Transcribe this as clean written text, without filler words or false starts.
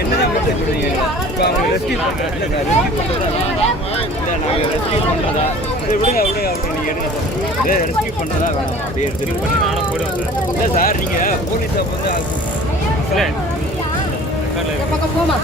என்னதான் சொல்றீங்க? இப்போ அவங்க ரெஸ்கியூ பண்ணுறேன் இல்லை சார், ரெஸ்கியூ பண்ணுறதா இல்லை நாங்கள் ரெஸ்கியூ பண்ணுறதா சரி விடுங்க அப்படி நீங்கள் எடுங்க சார். ரெஸ்கியூ பண்ணுறதா வேணாம் அப்படியே எடுத்துகிட்டு பண்ணி நானும் போயிடுவேன் சார். இல்லை சார் நீங்கள் போலீஸை வந்து இல்லை பக்கம் போமா